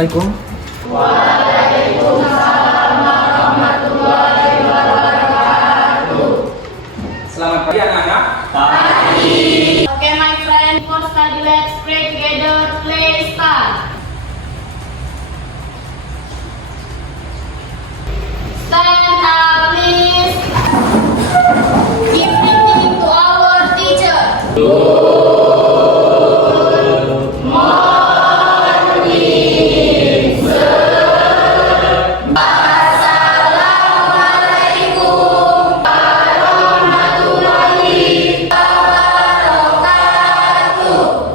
Assalamualaikum. Selamat pagi anak-anak. Okay, my friend, for study, let's pray together. Play start. Stand up, please. Give greeting to our teacher.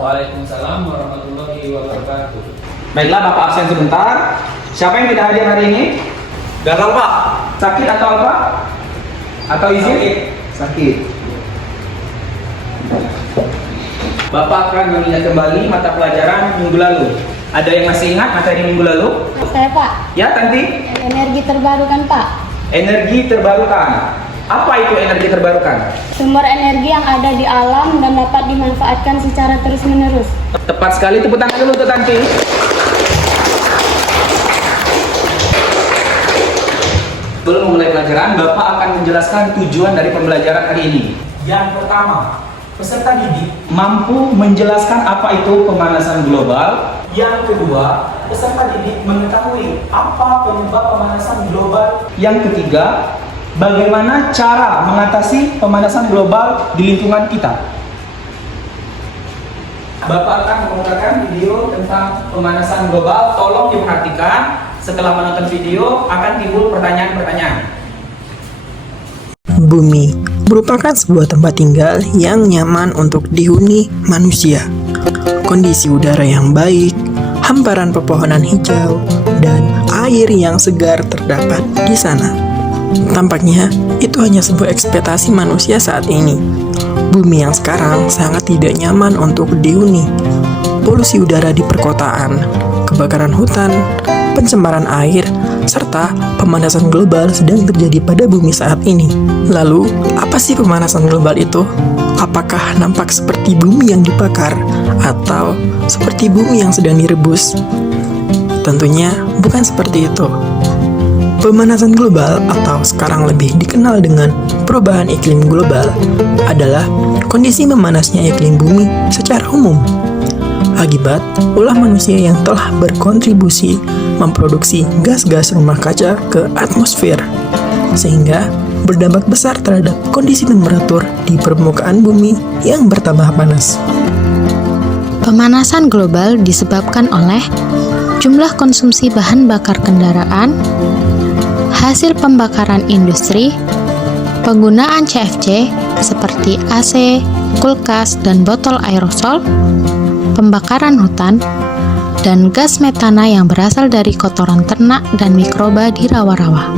Waalaikumsalam warahmatullahi wabarakatuh. Baiklah, Bapak absen sebentar. Siapa yang tidak hadir hari ini? Gagal, Pak. Sakit atau apa? Atau izin? Sakit. Bapak akan mengingat kembali mata pelajaran minggu lalu. Ada yang masih ingat materi minggu lalu? Saya, Pak. Ya, Tanti? Energi terbarukan, Pak. Energi terbarukan. Apa itu energi terbarukan? Sumber energi yang ada di alam dan dapat dimanfaatkan secara terus-menerus. Tepat sekali, tepuk tangan dulu untuk Tanti. Sebelum memulai pelajaran, Bapak akan menjelaskan tujuan dari pembelajaran hari ini. Yang pertama, peserta didik mampu menjelaskan apa itu pemanasan global. Yang kedua, peserta didik mengetahui apa penyebab pemanasan global. Yang ketiga, bagaimana cara mengatasi pemanasan global di lingkungan kita. Bapak akan mengemukakan video tentang pemanasan global. Tolong diperhatikan. Setelah menonton video, akan timbul pertanyaan-pertanyaan. Bumi merupakan sebuah tempat tinggal yang nyaman untuk dihuni manusia. Kondisi udara yang baik, hamparan pepohonan hijau, dan air yang segar terdapat di sana. Tampaknya itu hanya sebuah ekspektasi manusia saat ini. Bumi yang sekarang sangat tidak nyaman untuk dihuni. Polusi udara di perkotaan, kebakaran hutan, pencemaran air, serta pemanasan global sedang terjadi pada bumi saat ini. Lalu, apa sih pemanasan global itu? Apakah nampak seperti bumi yang dibakar atau seperti bumi yang sedang direbus? Tentunya bukan seperti itu. Pemanasan global atau sekarang lebih dikenal dengan perubahan iklim global adalah kondisi memanasnya iklim bumi secara umum akibat ulah manusia yang telah berkontribusi memproduksi gas-gas rumah kaca ke atmosfer, sehingga berdampak besar terhadap kondisi temperatur di permukaan bumi yang bertambah panas. Pemanasan global disebabkan oleh jumlah konsumsi bahan bakar kendaraan, hasil pembakaran industri, penggunaan CFC seperti AC, kulkas, dan botol aerosol, pembakaran hutan, dan gas metana yang berasal dari kotoran ternak dan mikroba di rawa-rawa.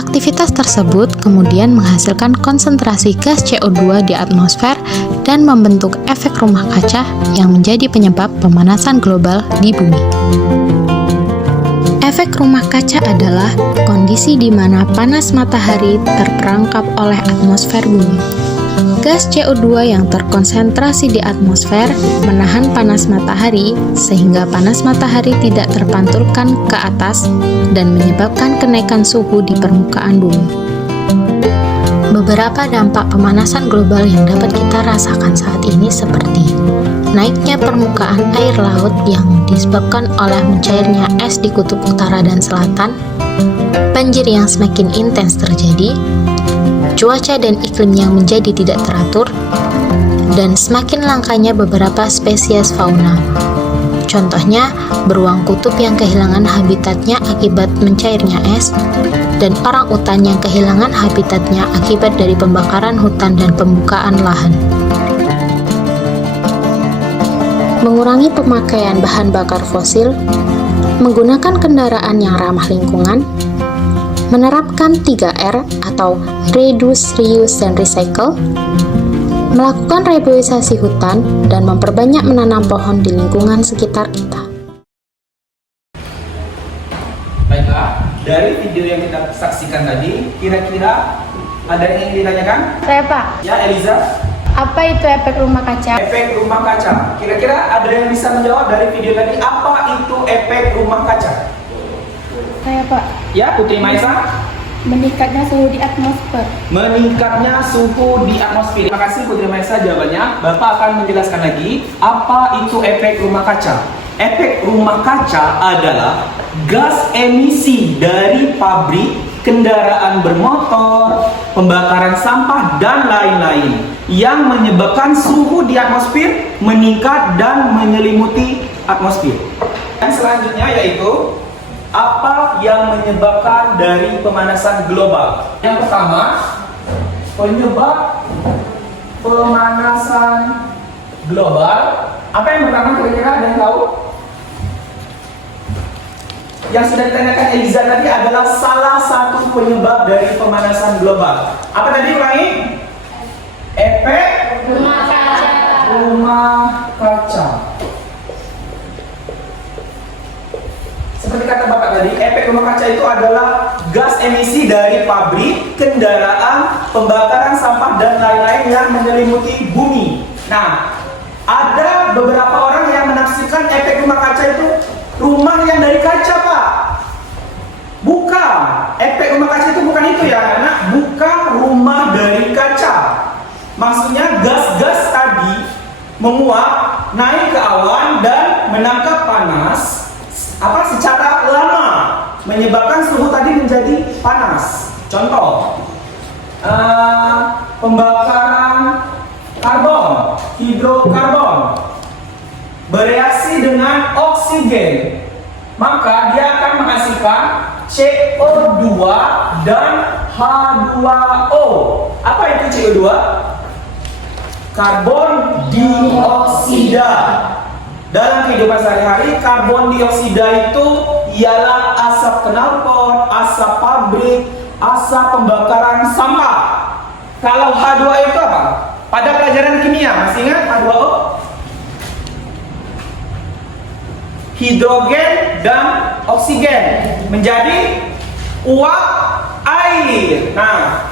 Aktivitas tersebut kemudian menghasilkan konsentrasi gas CO2 di atmosfer dan membentuk efek rumah kaca yang menjadi penyebab pemanasan global di bumi. Efek rumah kaca adalah kondisi di mana panas matahari terperangkap oleh atmosfer bumi. Gas CO2 yang terkonsentrasi di atmosfer menahan panas matahari sehingga panas matahari tidak terpantulkan ke atas dan menyebabkan kenaikan suhu di permukaan bumi. Beberapa dampak pemanasan global yang dapat kita rasakan saat ini seperti naiknya permukaan air laut yang disebabkan oleh mencairnya es di kutub utara dan selatan, banjir yang semakin intens terjadi, cuaca dan iklim yang menjadi tidak teratur, dan semakin langkanya beberapa spesies fauna. Contohnya, beruang kutub yang kehilangan habitatnya akibat mencairnya es, dan orang utan yang kehilangan habitatnya akibat dari pembakaran hutan dan pembukaan lahan. Mengurangi pemakaian bahan bakar fosil, menggunakan kendaraan yang ramah lingkungan, menerapkan 3R atau Reduce, Reuse, dan Recycle, melakukan reboisasi hutan, dan memperbanyak menanam pohon di lingkungan sekitar kita. Baiklah, dari video yang kita saksikan tadi, kira-kira ada yang ingin ditanyakan? Saya, Pak. Ya, Eliza? Apa itu efek rumah kaca? Efek rumah kaca. Kira-kira ada yang bisa menjawab dari video tadi, apa itu efek rumah kaca? Saya Pak, Ya, Putri Maisa. meningkatnya suhu di atmosfer. Meningkatnya suhu di atmosfer. Terima kasih Putri Maisa jawabannya. Bapak akan menjelaskan lagi apa itu efek rumah kaca. Efek rumah kaca adalah gas emisi dari pabrik, kendaraan bermotor, pembakaran sampah, dan lain-lain yang menyebabkan suhu di atmosfer meningkat dan menyelimuti atmosfer. Yang selanjutnya yaitu apa yang menyebabkan dari pemanasan global? Yang pertama, penyebab pemanasan global. Apa yang pertama kira-kira ada yang tahu? Yang sudah ditanyakan Eliza tadi adalah salah satu penyebab dari pemanasan global. Apa tadi ulangi? Efek Rumah kaca. rumah kaca. Seperti kata Bapak tadi, efek rumah kaca itu adalah gas emisi dari pabrik, kendaraan, pembakaran sampah, dan lain-lain yang menyelimuti bumi. Nah, ada beberapa orang yang menafsirkan efek rumah kaca itu rumah yang dari kaca, Pak. Bukan, efek rumah kaca itu bukan itu ya, karena bukan rumah dari kaca. Maksudnya gas-gas tadi menguap, naik ke awan, dan menangkap panas secara lama, menyebabkan suhu tadi menjadi panas. Contoh, pembakaran karbon, hidrokarbon bereaksi dengan oksigen, maka dia akan menghasilkan CO2 dan H2O. Apa itu CO2? Karbon dioksida. Dalam kehidupan sehari-hari, karbon dioksida itu ialah asap knalpot, asap pabrik, asap pembakaran sampah. Kalau H2O itu apa? Pada pelajaran kimia, masih ingat H2O? Hidrogen dan oksigen menjadi uap air. Nah,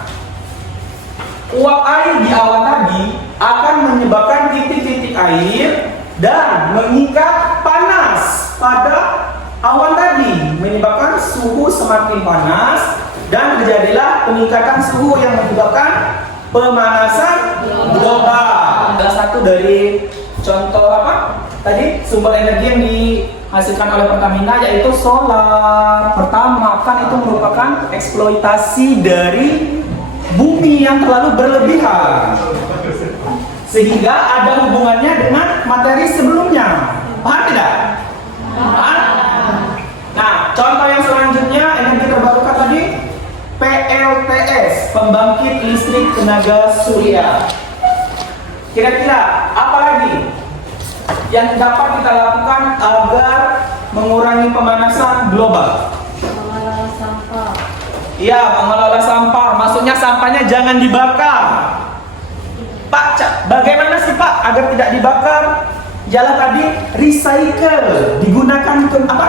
uap air di awan tadi akan menyebabkan titik-titik air dan mengikat panas pada awan tadi, menyebabkan suhu semakin panas dan terjadilah peningkatan suhu yang menyebabkan pemanasan global. Salah satu dari contoh apa? Tadi sumber energi yang dihasilkan oleh Pertamina yaitu solar. Pertama, kan itu merupakan eksploitasi dari bumi yang terlalu berlebihan, sehingga ada hubungannya dengan materi sebelumnya. Paham tidak? Paham? Nah, contoh yang selanjutnya energi terbarukan tadi PLTS, pembangkit listrik tenaga surya. Kira-kira apa lagi yang dapat kita lakukan agar mengurangi pemanasan global? Mengelola sampah. Iya, mengelola sampah. Maksudnya sampahnya jangan dibakar. Pak, bagaimana sih Pak agar tidak dibakar? Jalan tadi recycle, digunakan ke apa?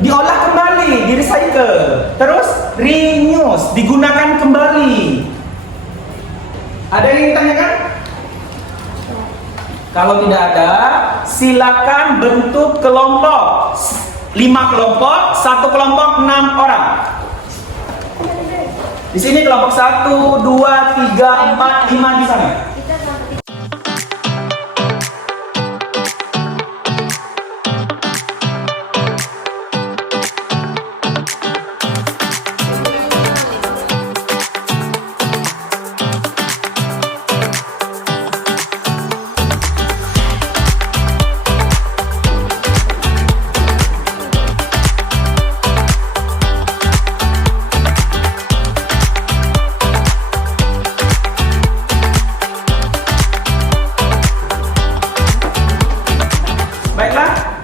Diolah kembali, di recycle. Terus reuse, digunakan kembali. Ada yang ingin ditanyakan? Kalau tidak ada, silakan bentuk kelompok. 5 kelompok, 1 kelompok 6 orang. Di sini kelompok 1, 2, 3, 4, 5 di sana.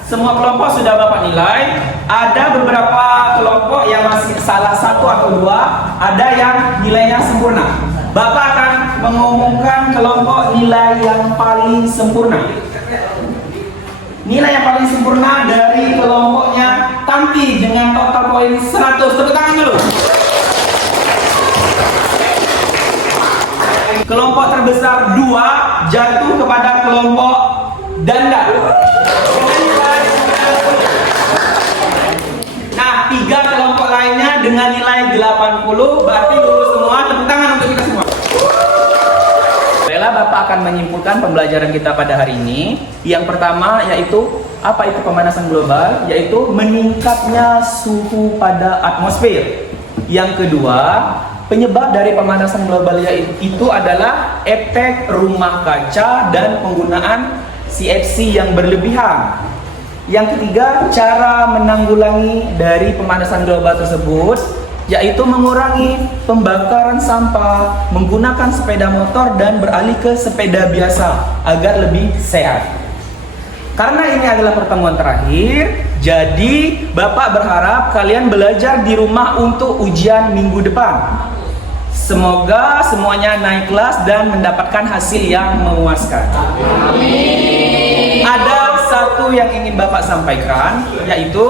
Semua kelompok sudah Bapak nilai. Ada beberapa kelompok yang masih salah 1 atau 2, ada yang nilainya sempurna. Bapak akan mengumumkan kelompok nilai yang paling sempurna. Nilai yang paling sempurna dari kelompoknya Tanti dengan total poin 100. Tepuk tangan dulu. Kelompok terbesar 2 jatuh kepada kelompok Danda. Nah, 3 kelompok lainnya dengan nilai 80 berarti lulus semua. Tepuk tangan untuk kita semua. Baiklah, Bapak akan menyimpulkan pembelajaran kita pada hari ini. Yang pertama yaitu apa itu pemanasan global? Yaitu meningkatnya suhu pada atmosfer. Yang kedua, penyebab dari pemanasan global itu adalah efek rumah kaca dan penggunaan CFC yang berlebihan. Yang ketiga, cara menanggulangi dari pemanasan global tersebut yaitu mengurangi pembakaran sampah, menggunakan sepeda motor dan beralih ke sepeda biasa agar lebih sehat. Karena ini adalah pertemuan terakhir, jadi Bapak berharap kalian belajar di rumah untuk ujian minggu depan. Semoga semuanya naik kelas dan mendapatkan hasil yang memuaskan. Ada satu yang ingin Bapak sampaikan, yaitu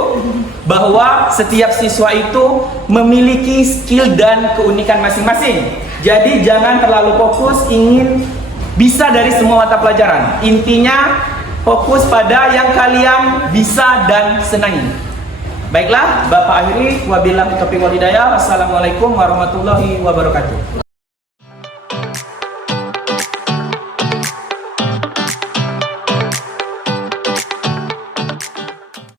bahwa setiap siswa itu memiliki skill dan keunikan masing-masing. Jadi jangan terlalu fokus ingin bisa dari semua mata pelajaran. Intinya fokus pada yang kalian bisa dan senangi. Baiklah, Bapak akhiri. Wabillahi taufiq wal hidayah. Wassalamualaikum warahmatullahi wabarakatuh.